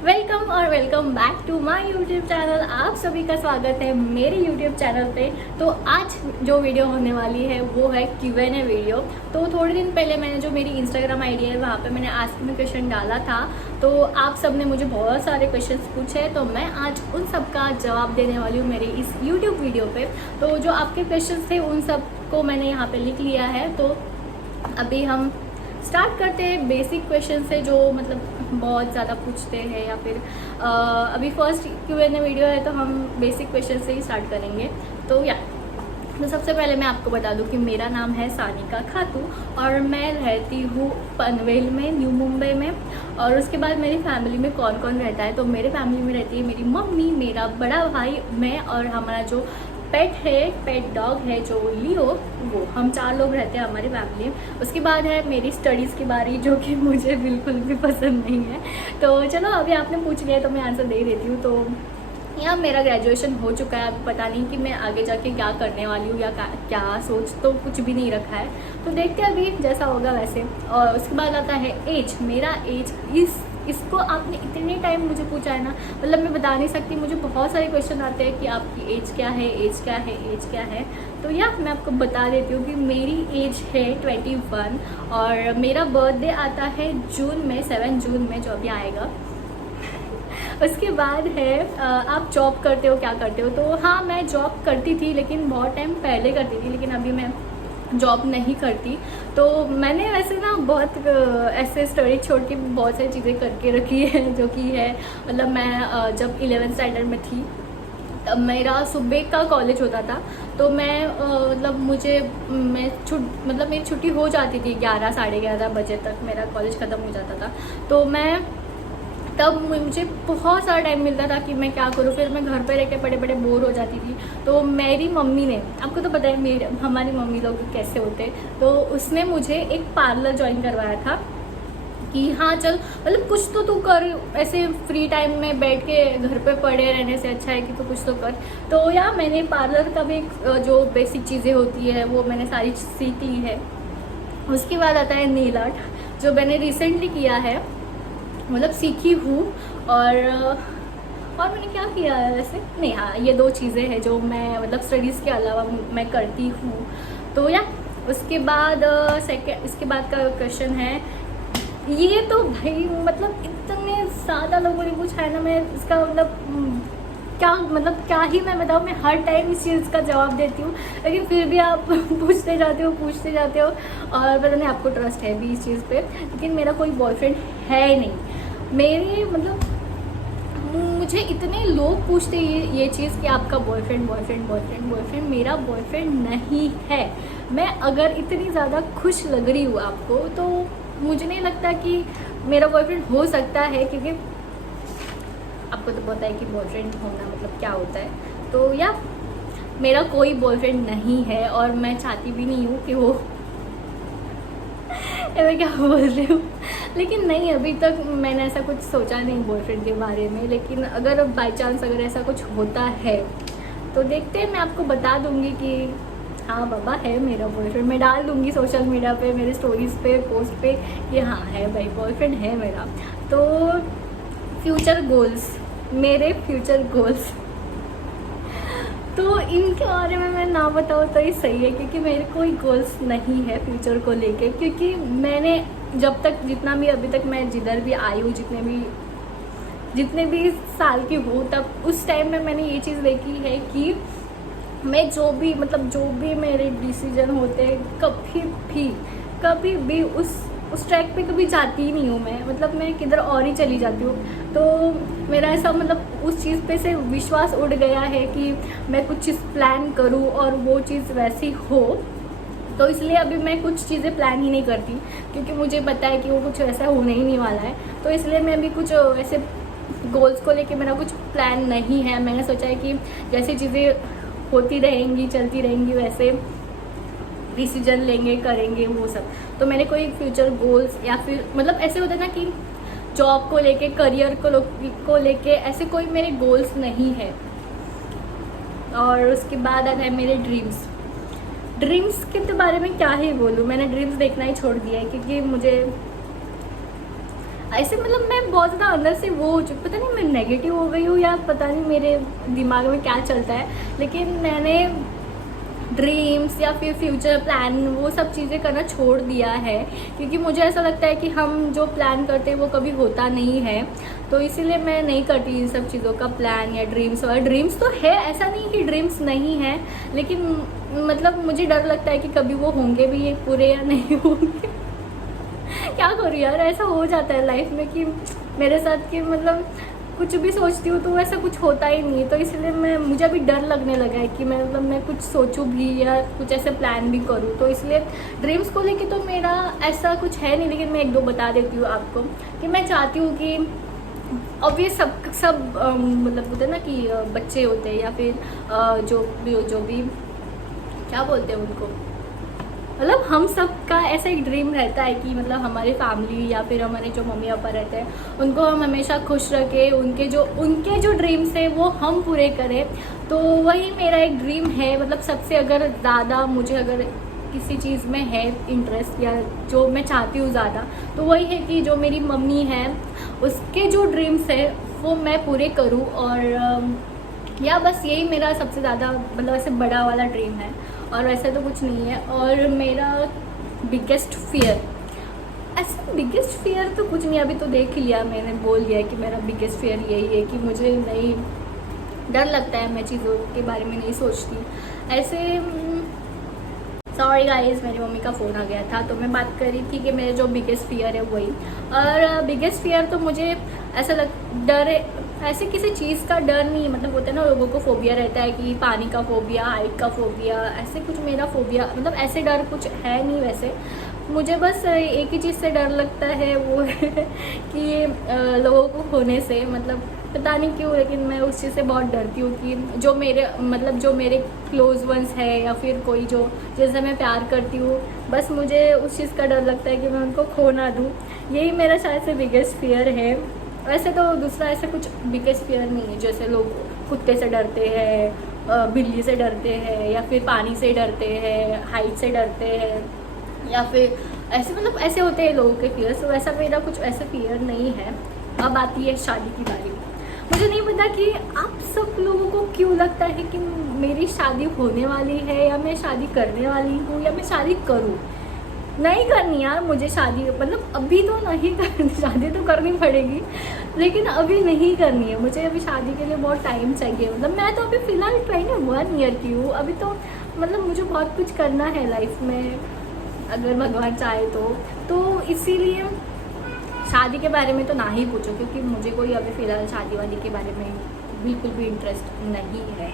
Welcome और welcome back to my YouTube channel. आप सभी का स्वागत है मेरे यूट्यूब चैनल पे। तो आज जो वीडियो होने वाली है वो है Q&A वीडियो। तो थोड़े दिन पहले मैंने जो मेरी इंस्टाग्राम आईडी है वहाँ पे मैंने आस्क मी क्वेश्चन डाला था। तो आप सब ने मुझे बहुत सारे क्वेश्चंस पूछे, तो मैं आज उन सब का जवाब देने वाली हूँ मेरी इस यूट्यूब वीडियो पर। तो जो आपके क्वेश्चन थे उन सब को मैंने यहाँ पर लिख लिया है। तो अभी हम स्टार्ट करते हैं बेसिक क्वेश्चन से जो मतलब बहुत ज़्यादा पूछते हैं, या फिर अभी फर्स्ट Q&A वीडियो है तो हम बेसिक क्वेश्चन से ही स्टार्ट करेंगे। तो सबसे पहले मैं आपको बता दूं कि मेरा नाम है सानिका खातू और मैं रहती हूँ पनवेल में, न्यू मुंबई में। और उसके बाद मेरी फैमिली में कौन कौन रहता है, तो मेरे फैमिली में रहती है मेरी मम्मी, मेरा बड़ा भाई, मैं और हमारा जो पेट डॉग है जो लियो, वो हम 4 लोग रहते हैं हमारी फैमिली में। उसके बाद है मेरी स्टडीज़ की बारी, जो कि मुझे बिल्कुल भी पसंद नहीं है। तो चलो अभी आपने पूछ लिया तो मैं आंसर दे देती हूँ। तो यहाँ मेरा ग्रेजुएशन हो चुका है। अब पता नहीं कि मैं आगे जाके क्या करने वाली हूँ या क्या सोच तो कुछ भी नहीं रखा है, तो देखते हैं अभी जैसा होगा वैसे। और उसके बाद आता है एज। मेरा एज इसको आपने इतने टाइम मुझे पूछा है ना, मतलब मैं बता नहीं सकती। मुझे बहुत सारे क्वेश्चन आते हैं कि आपकी एज क्या है, एज क्या है, एज क्या है। तो या मैं आपको बता देती हूँ कि मेरी एज है 21 और मेरा बर्थडे आता है जून में, 7 जून में, जो अभी आएगा। उसके बाद है आप जॉब करते हो, क्या करते हो? तो हाँ, मैं जॉब करती थी, लेकिन बहुत टाइम पहले करती थी, लेकिन अभी मैं जॉब नहीं करती। तो मैंने वैसे ना बहुत ऐसे स्टडी छोड़ के बहुत सारी चीज़ें करके रखी है, जो कि है मतलब मैं जब 11th स्टैंडर्ड में थी तब मेरा सुबह का कॉलेज होता था। तो मैं मतलब मेरी छुट्टी हो जाती थी 11 साढ़े 11 बजे तक मेरा कॉलेज ख़त्म हो जाता था। तो तब मुझे बहुत सारा टाइम मिलता था कि मैं क्या करूँ। फिर मैं घर पे रह के बड़े बोर हो जाती थी। तो मेरी मम्मी ने, आपको तो पता है हमारी मम्मी लोग कैसे होते, तो उसने मुझे एक पार्लर ज्वाइन करवाया था कि हाँ चल, मतलब कुछ तो तू कर, ऐसे फ्री टाइम में बैठ के घर पे पड़े रहने से अच्छा है कि तू कुछ तो कर। तो या मैंने पार्लर का भी जो बेसिक चीज़ें होती है वो मैंने सारी सीख ली है। उसके बाद आता है नेल आर्ट, जो मैंने रिसेंटली किया है, मतलब सीखी हूँ। और मैंने क्या किया है वैसे, नहीं हाँ, ये 2 चीज़ें हैं जो मैं मतलब स्टडीज़ के अलावा मैं करती हूँ। तो या उसके बाद इसके बाद का क्वेश्चन है, ये तो भाई मतलब इतने ज़्यादा लोगों ने पूछा है ना, मैं इसका क्या ही मैं बताऊँ। मैं हर टाइम इस चीज़ का जवाब देती हूँ, लेकिन फिर भी आप पूछते जाते हो। और पता नहीं आपको ट्रस्ट है भी इस चीज़ पे, लेकिन मेरा कोई बॉयफ्रेंड है नहीं। मुझे इतने लोग पूछते हैं ये चीज़ कि आपका बॉयफ्रेंड। मेरा बॉयफ्रेंड नहीं है। मैं अगर इतनी ज़्यादा खुश लग रही हूँ आपको, तो मुझे नहीं लगता कि मेरा बॉयफ्रेंड हो सकता है, क्योंकि आपको तो पता है कि बॉयफ्रेंड होना मतलब क्या होता है। तो या मेरा कोई बॉयफ्रेंड नहीं है और मैं चाहती भी नहीं हूँ कि वो मैं क्या बोल रही हूँ, लेकिन नहीं, अभी तक मैंने ऐसा कुछ सोचा नहीं बॉयफ्रेंड के बारे में। लेकिन अगर बाई चांस अगर ऐसा कुछ होता है तो देखते हैं, मैं आपको बता दूँगी कि हाँ बाबा है मेरा बॉयफ्रेंड। मैं डाल दूँगी सोशल मीडिया पे, मेरे स्टोरीज़ पे, पोस्ट पे कि हाँ है भाई, बॉयफ्रेंड है मेरा। तो मेरे फ्यूचर गोल्स तो इनके बारे में मैं ना बताऊँ तो ही सही है, क्योंकि मेरे कोई गोल्स नहीं है फ्यूचर को लेके। क्योंकि मैंने जब तक अभी तक मैं जिधर भी आई हूँ, जितने भी साल की हूँ, तब उस टाइम में मैंने ये चीज़ देखी है कि मैं जो भी मेरे डिसीजन होते हैं, कभी भी उस ट्रैक पे कभी जाती ही नहीं हूँ मैं। मतलब मैं किधर और ही चली जाती हूँ। तो मेरा ऐसा मतलब उस चीज़ पे से विश्वास उड़ गया है कि मैं कुछ चीज़ प्लान करूँ और वो चीज़ वैसी हो। तो इसलिए अभी मैं कुछ चीज़ें प्लान ही नहीं करती, क्योंकि मुझे पता है कि वो कुछ ऐसा होने ही नहीं वाला है। तो इसलिए मैं अभी कुछ ऐसे गोल्स को लेके मेरा कुछ प्लान नहीं है। मैंने सोचा है कि जैसी चीज़ें होती रहेंगी, चलती रहेंगी, वैसे डिसीजन लेंगे, करेंगे वो सब। तो मैंने कोई फ्यूचर गोल्स या फिर मतलब ऐसे होता है ना कि जॉब को लेके, करियर को लेके ऐसे कोई मेरे गोल्स नहीं है। और उसके बाद आता है मेरे ड्रीम्स के बारे में क्या ही बोलूँ। मैंने ड्रीम्स देखना ही छोड़ दिया है, क्योंकि मुझे ऐसे मतलब मैं बहुत ज़्यादा अंदर से वो हो चुकी, पता नहीं मैं नेगेटिव हो गई हूँ या पता नहीं मेरे दिमाग में क्या चलता है, लेकिन मैंने ड्रीम्स या फिर फ्यूचर प्लान वो सब चीज़ें करना छोड़ दिया है, क्योंकि मुझे ऐसा लगता है कि हम जो प्लान करते हैं वो कभी होता नहीं है। तो इसीलिए मैं नहीं करती इन सब चीज़ों का प्लान या ड्रीम्स। और ड्रीम्स तो है, ऐसा नहीं कि ड्रीम्स नहीं है, लेकिन मतलब मुझे डर लगता है कि कभी वो होंगे भी ये पूरे या नहीं होंगे। क्या करूँ यार, ऐसा हो जाता है लाइफ में कि मेरे साथ कि मतलब कुछ भी सोचती हूँ तो ऐसा कुछ होता ही नहीं। तो इसलिए मुझे अभी डर लगने लगा है कि मैं कुछ सोचूं भी या कुछ ऐसे प्लान भी करूँ। तो इसलिए ड्रीम्स को लेके तो मेरा ऐसा कुछ है नहीं, लेकिन मैं एक दो बता देती हूँ आपको कि मैं चाहती हूँ कि ऑब्वियस सब मतलब होते हैं ना कि बच्चे होते हैं या फिर जो भी क्या बोलते हैं उनको, मतलब हम सब का ऐसा एक ड्रीम रहता है कि मतलब हमारी फैमिली या फिर हमारे जो मम्मी पापा रहते हैं उनको हम हमेशा खुश रखें, उनके जो ड्रीम्स है वो हम पूरे करें। तो वही मेरा एक ड्रीम है। मतलब सबसे अगर ज़्यादा मुझे अगर किसी चीज़ में है इंटरेस्ट या जो मैं चाहती हूँ ज़्यादा, तो वही है कि जो मेरी मम्मी है उसके जो ड्रीम्स है वो मैं पूरे करूँ। और या बस यही मेरा सबसे ज़्यादा मतलब ऐसे बड़ा वाला ड्रीम है, और वैसे तो कुछ नहीं है। और मेरा बिगेस्ट फियर, ऐसे बिगेस्ट फियर तो कुछ नहीं, अभी तो देख ही लिया, मैंने बोल दिया कि मेरा बिगेस्ट फियर यही है कि मुझे नहीं डर लगता है, मैं चीज़ों के बारे में नहीं सोचती ऐसे। सॉरी गाइस, मेरी मम्मी का फ़ोन आ गया था, तो मैं बात कर रही थी कि मेरे जो बिगेस्ट फियर है वही। और बिगेस्ट फियर तो मुझे ऐसा डर है, ऐसे किसी चीज़ का डर नहीं, मतलब होता है ना लोगों को फोबिया रहता है कि पानी का फोबिया, हाइट का फोबिया, ऐसे कुछ मेरा फोबिया मतलब ऐसे डर कुछ है नहीं। वैसे मुझे बस एक ही चीज़ से डर लगता है, वो है कि लोगों को खोने से, मतलब पता नहीं क्यों, लेकिन मैं उस चीज़ से बहुत डरती हूँ कि जो मेरे क्लोज वंस है या फिर कोई जो जैसे मैं प्यार करती हूँ, बस मुझे उस चीज़ का डर लगता है कि मैं उनको खो ना दूँ। यही मेरा शायद से बिगेस्ट फियर है। वैसे तो दूसरा ऐसा कुछ बिगेस्ट फियर नहीं है, जैसे लोग कुत्ते से डरते हैं, बिल्ली से डरते हैं, या फिर पानी से डरते हैं, हाइट से डरते हैं, या फिर ऐसे मतलब ऐसे होते हैं लोगों के फियर। तो वैसा मेरा कुछ ऐसा फियर नहीं है। अब आती है शादी की बारी। मुझे नहीं पता कि आप सब लोगों को क्यों लगता है कि मेरी शादी होने वाली है या मैं शादी करने वाली हूँ या मैं शादी करूँ। नहीं करनी यार मुझे शादी, मतलब अभी तो नहीं करनी, शादी तो करनी पड़ेगी लेकिन अभी नहीं करनी है मुझे। अभी शादी के लिए बहुत टाइम चाहिए। मतलब मैं तो अभी फ़िलहाल 21 ईयर की हूँ। अभी तो मतलब मुझे बहुत कुछ करना है लाइफ में, अगर भगवान चाहे तो इसीलिए शादी के बारे में तो ना ही पूछो, क्योंकि मुझे कोई अभी फ़िलहाल शादी वादी के बारे में बिल्कुल भी इंटरेस्ट नहीं है।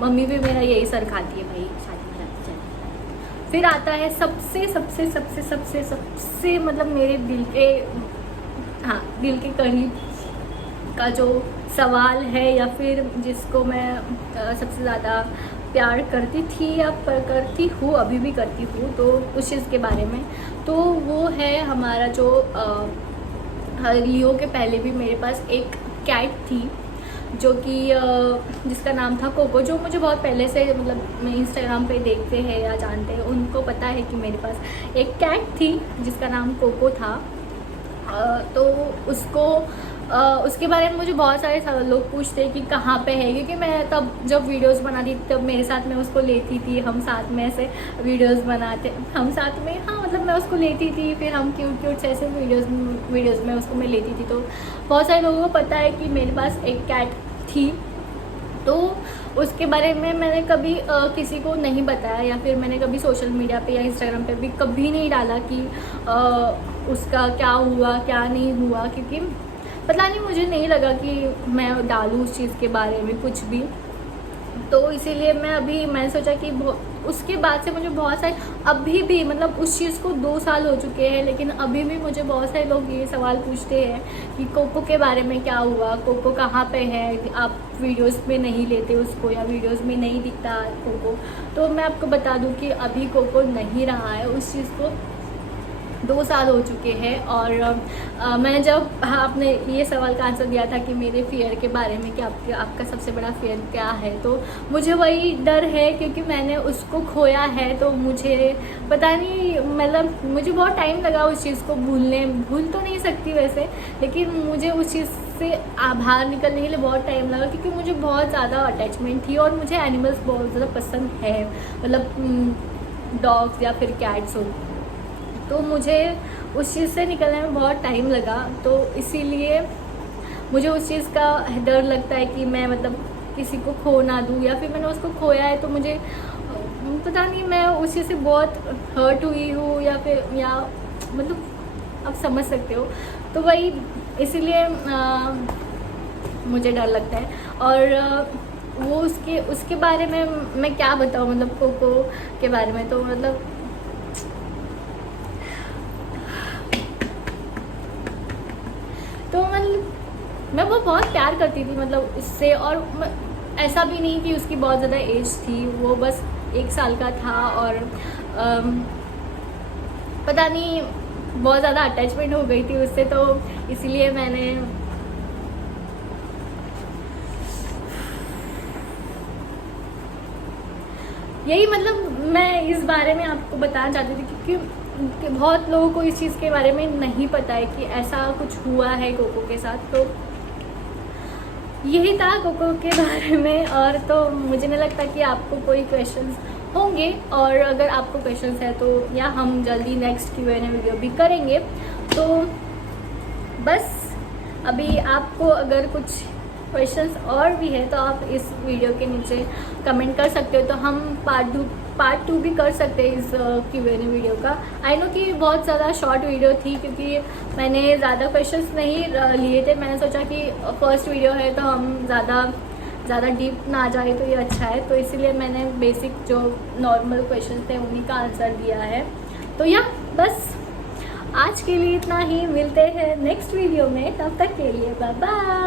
मम्मी भी मेरा यही सर खाती है, भाई शादी में जाती चाहिए। फिर आता है सबसे सबसे सबसे सबसे सबसे मतलब मेरे दिल के करीब का जो सवाल है, या फिर जिसको मैं सबसे ज़्यादा प्यार करती थी या करती हूँ, अभी भी करती हूँ, तो उस चीज़ के बारे में, तो वो है हमारा जो लियो के पहले भी मेरे पास एक कैट थी, जो कि जिसका नाम था कोको। जो मुझे बहुत पहले से मतलब इंस्टाग्राम पे देखते हैं या जानते हैं उनको पता है कि मेरे पास एक कैट थी जिसका नाम कोको था। तो उसके बारे में मुझे बहुत सारे लोग पूछते हैं कि कहाँ पे है, क्योंकि मैं तब जब वीडियोस बनाती थी तब मेरे साथ में उसको लेती थी, हम साथ में ऐसे वीडियोस बनाते, हम साथ में, हाँ मतलब मैं उसको लेती थी, फिर हम क्यूट से ऐसे वीडियोस में उसको मैं लेती थी। तो बहुत सारे लोगों को पता है कि मेरे पास एक कैट थी। तो उसके बारे में मैंने कभी किसी को नहीं बताया, या फिर मैंने कभी सोशल मीडिया पे या इंस्टाग्राम पे भी कभी नहीं डाला कि उसका क्या हुआ क्या नहीं हुआ, क्योंकि पता नहीं मुझे नहीं लगा कि मैं डालूँ उस चीज़ के बारे में कुछ भी। तो इसीलिए मैंने सोचा कि उसके बाद से मुझे बहुत सारे अभी भी मतलब उस चीज़ को 2 साल हो चुके हैं, लेकिन अभी भी मुझे बहुत सारे लोग ये सवाल पूछते हैं कि कोको के बारे में क्या हुआ, कोको कहाँ पे है, आप वीडियोस में नहीं लेते उसको या वीडियोस में नहीं दिखता कोको। तो मैं आपको बता दूं कि अभी कोको नहीं रहा है। उस चीज़ को 2 साल हो चुके हैं। और मैंने जब आपने ये सवाल का आंसर दिया था कि मेरे फ़ियर के बारे में कि आपका सबसे बड़ा फ़ियर क्या है, तो मुझे वही डर है क्योंकि मैंने उसको खोया है। तो मुझे पता नहीं, मतलब मुझे बहुत टाइम लगा उस चीज़ को भूल तो नहीं सकती वैसे, लेकिन मुझे उस चीज़ से बाहर निकलने के लिए बहुत टाइम लगा क्योंकि मुझे बहुत ज़्यादा अटैचमेंट थी और मुझे एनिमल्स बहुत ज़्यादा पसंद है, मतलब डॉग्स या फिर कैट्स हो। तो मुझे उस चीज़ से निकलने में बहुत टाइम लगा, तो इसीलिए मुझे उस चीज़ का डर लगता है कि मैं मतलब किसी को खो ना दूँ, या फिर मैंने उसको खोया है तो मुझे पता नहीं, मैं उस चीज़ से बहुत हर्ट हुई हूँ या मतलब आप समझ सकते हो। तो वही इसीलिए मुझे डर लगता है। और वो उसके बारे में मैं क्या बताऊँ, मतलब कोको के बारे में तो मतलब मैं वो बहुत प्यार करती थी मतलब इससे। और ऐसा भी नहीं कि उसकी बहुत ज़्यादा एज थी, वो बस 1 साल का था। और पता नहीं बहुत ज़्यादा अटैचमेंट हो गई थी उससे, तो इसीलिए मैंने यही मतलब मैं इस बारे में आपको बताना चाहती थी क्योंकि बहुत लोगों को इस चीज़ के बारे में नहीं पता है कि ऐसा कुछ हुआ है कोको के साथ। तो यही था कोको के बारे में। और तो मुझे नहीं लगता कि आपको कोई क्वेश्चंस होंगे, और अगर आपको क्वेश्चंस है तो या हम जल्दी नेक्स्ट Q&A वीडियो भी करेंगे। तो बस अभी आपको अगर कुछ क्वेश्चंस और भी है तो आप इस वीडियो के नीचे कमेंट कर सकते हो, तो हम पार्ट 2 भी कर सकते हैं इस Q&A वीडियो का। आई नो कि बहुत ज़्यादा शॉर्ट वीडियो थी क्योंकि मैंने ज़्यादा क्वेश्चंस नहीं लिए थे। मैंने सोचा कि फर्स्ट वीडियो है तो हम ज़्यादा डीप ना जाए तो ये अच्छा है, तो इसीलिए मैंने बेसिक जो नॉर्मल क्वेश्चंस थे उन्हीं का आंसर दिया है। तो या बस आज के लिए इतना ही, मिलते हैं नेक्स्ट वीडियो में, तब तक के लिए बाय बाय।